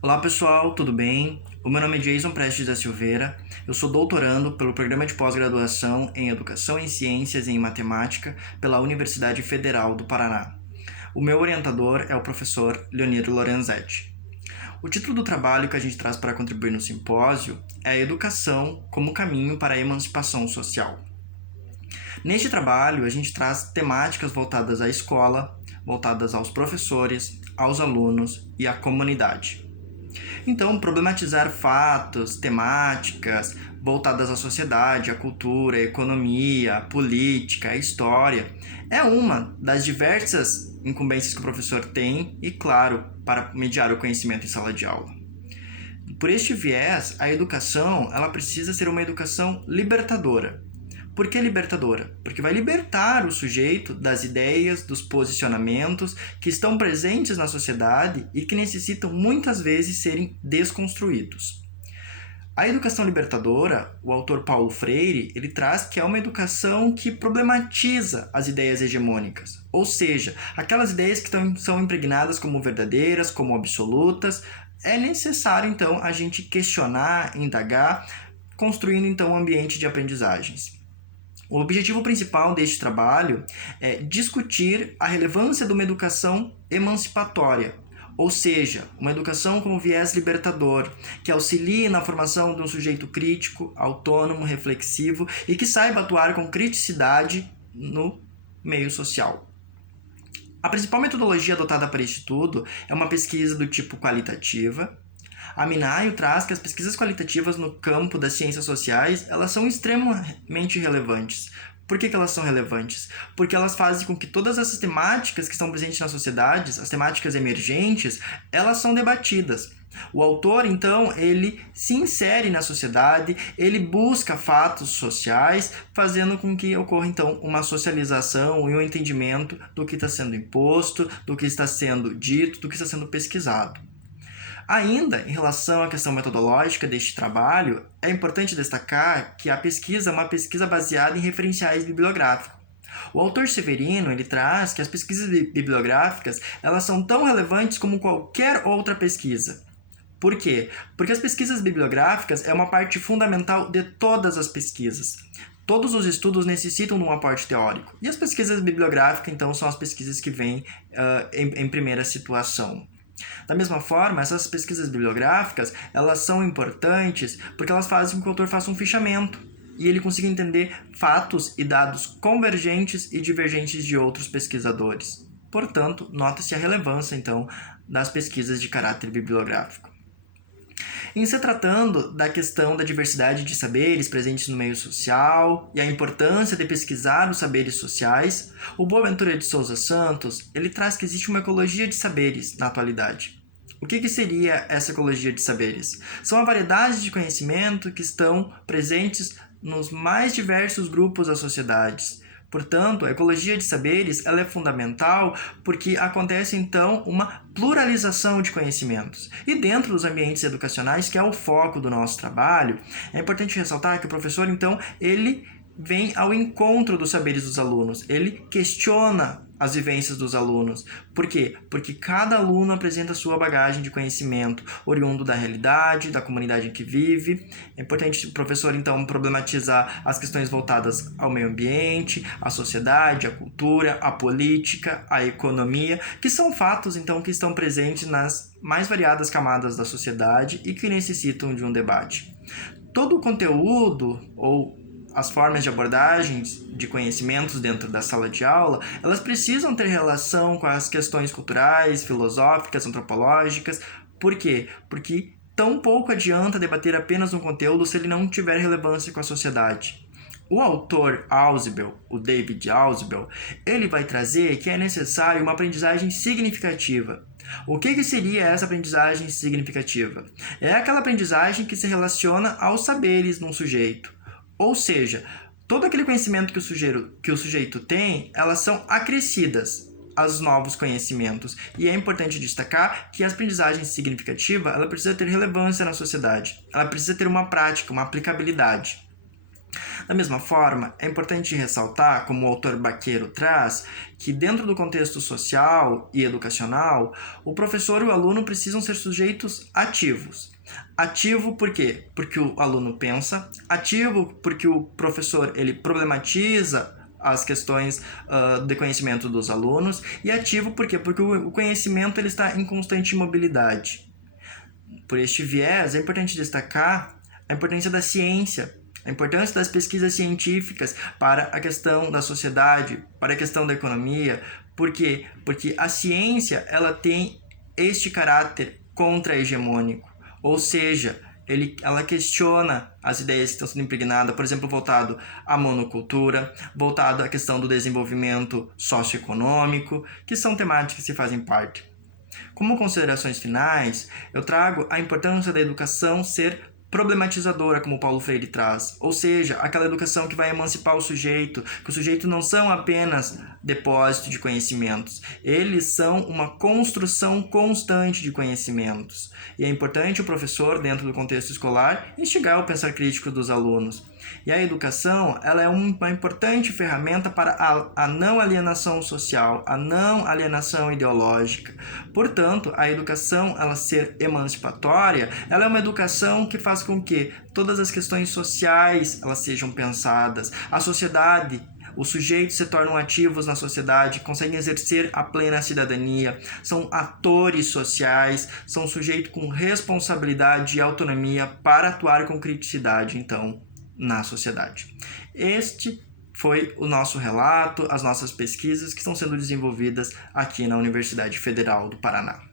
Olá pessoal, tudo bem? O meu nome é Jason Prestes da Silveira, eu sou doutorando pelo Programa de Pós-Graduação em Educação em Ciências e em Matemática pela Universidade Federal do Paraná. O meu orientador é o professor Leonir Lorenzetti. O título do trabalho que a gente traz para contribuir no simpósio é a Educação como Caminho para a Emancipação Social. Neste trabalho, a gente traz temáticas voltadas à escola, voltadas aos professores, aos alunos e à comunidade. Então, problematizar fatos, temáticas voltadas à sociedade, à cultura, à economia, à política, à história, é uma das diversas incumbências que o professor tem e, claro, para mediar o conhecimento em sala de aula. Por este viés, a educação ela precisa ser uma educação libertadora. Por que libertadora? Porque vai libertar o sujeito das ideias, dos posicionamentos que estão presentes na sociedade e que necessitam muitas vezes serem desconstruídos. A educação libertadora, o autor Paulo Freire, ele traz que é uma educação que problematiza as ideias hegemônicas, ou seja, aquelas ideias que são impregnadas como verdadeiras, como absolutas. É necessário, então, a gente questionar, indagar, construindo, então, um ambiente de aprendizagens. O objetivo principal deste trabalho é discutir a relevância de uma educação emancipatória, ou seja, uma educação com viés libertador, que auxilie na formação de um sujeito crítico, autônomo, reflexivo e que saiba atuar com criticidade no meio social. A principal metodologia adotada para este estudo é uma pesquisa do tipo qualitativa. A Minayo traz que as pesquisas qualitativas no campo das ciências sociais elas são extremamente relevantes. Por que elas são relevantes? Porque elas fazem com que todas essas temáticas que estão presentes nas sociedades, as temáticas emergentes, elas são debatidas. O autor, então, ele se insere na sociedade, ele busca fatos sociais, fazendo com que ocorra, então, uma socialização e um entendimento do que está sendo imposto, do que está sendo dito, do que está sendo pesquisado. Ainda, em relação à questão metodológica deste trabalho, é importante destacar que a pesquisa é uma pesquisa baseada em referenciais bibliográficos. O autor Severino ele traz que as pesquisas bibliográficas elas são tão relevantes como qualquer outra pesquisa. Por quê? Porque as pesquisas bibliográficas é uma parte fundamental de todas as pesquisas. Todos os estudos necessitam de um aporte teórico. E as pesquisas bibliográficas, então, são as pesquisas que vêm em primeira situação. Da mesma forma, essas pesquisas bibliográficas, elas são importantes porque elas fazem com que o autor faça um fichamento e ele consiga entender fatos e dados convergentes e divergentes de outros pesquisadores. Portanto, nota-se a relevância, então, das pesquisas de caráter bibliográfico. Em se tratando da questão da diversidade de saberes presentes no meio social e a importância de pesquisar os saberes sociais, o Boaventura de Souza Santos ele traz que existe uma ecologia de saberes na atualidade. O que seria essa ecologia de saberes? São a variedade de conhecimento que estão presentes nos mais diversos grupos das sociedades. Portanto, a ecologia de saberes ela é fundamental porque acontece, então, uma pluralização de conhecimentos. E dentro dos ambientes educacionais, que é o foco do nosso trabalho, é importante ressaltar que o professor, então, ele vem ao encontro dos saberes dos alunos. Ele questiona as vivências dos alunos. Por quê? Porque cada aluno apresenta sua bagagem de conhecimento, oriundo da realidade, da comunidade em que vive. É importante o professor, então, problematizar as questões voltadas ao meio ambiente, à sociedade, à cultura, à política, à economia, que são fatos, então, que estão presentes nas mais variadas camadas da sociedade e que necessitam de um debate. Todo o conteúdo ou as formas de abordagens de conhecimentos dentro da sala de aula, elas precisam ter relação com as questões culturais, filosóficas, antropológicas. Por quê? Porque tão pouco adianta debater apenas um conteúdo se ele não tiver relevância com a sociedade. O autor Ausubel, o David Ausubel, ele vai trazer que é necessário uma aprendizagem significativa. O que seria essa aprendizagem significativa? É aquela aprendizagem que se relaciona aos saberes de um sujeito. Ou seja, todo aquele conhecimento que o sujeito tem, elas são acrescidas aos novos conhecimentos. E é importante destacar que a aprendizagem significativa ela precisa ter relevância na sociedade. Ela precisa ter uma prática, uma aplicabilidade. Da mesma forma, é importante ressaltar, como o autor Baqueiro traz, que dentro do contexto social e educacional, o professor e o aluno precisam ser sujeitos ativos. Ativo por quê? Porque o aluno pensa, ativo porque o professor ele problematiza as questões de conhecimento dos alunos, e ativo por quê? Porque o conhecimento ele está em constante mobilidade. Por este viés, é importante destacar a importância da ciência, a importância das pesquisas científicas para a questão da sociedade, para a questão da economia. Por quê? Porque a ciência ela tem este caráter contra-hegemônico, ou seja, ela questiona as ideias que estão sendo impregnadas, por exemplo, voltado à monocultura, voltado à questão do desenvolvimento socioeconômico, que são temáticas que fazem parte. Como considerações finais, eu trago a importância da educação ser problematizadora, como Paulo Freire traz, ou seja, aquela educação que vai emancipar o sujeito, que o sujeito não são apenas depósito de conhecimentos, eles são uma construção constante de conhecimentos. E é importante o professor, dentro do contexto escolar, instigar o pensar crítico dos alunos. E a educação, ela é uma importante ferramenta para a não alienação social, a não alienação ideológica. Portanto, a educação, ela ser emancipatória, ela é uma educação que faz com que todas as questões sociais elas sejam pensadas. A sociedade, os sujeitos se tornam ativos na sociedade, conseguem exercer a plena cidadania, são atores sociais, são sujeitos com responsabilidade e autonomia para atuar com criticidade, então, na sociedade. Este foi o nosso relato, as nossas pesquisas que estão sendo desenvolvidas aqui na Universidade Federal do Paraná.